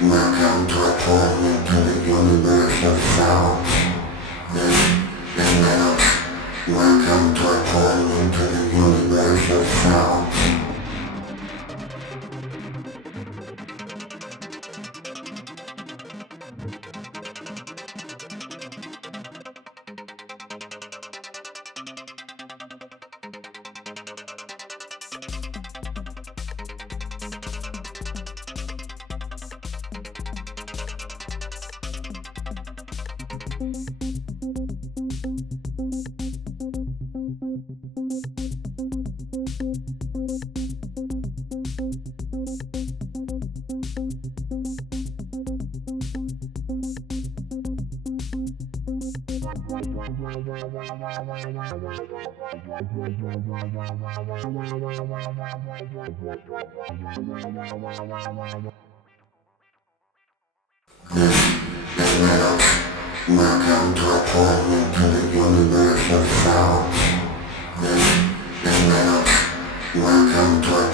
Welcome to a portal into the universe of sounds. This is metal. Welcome to a portal into the universe of sounds. This is metal. Welcome to a portal into the universe of sounds. This is metal. Welcome to a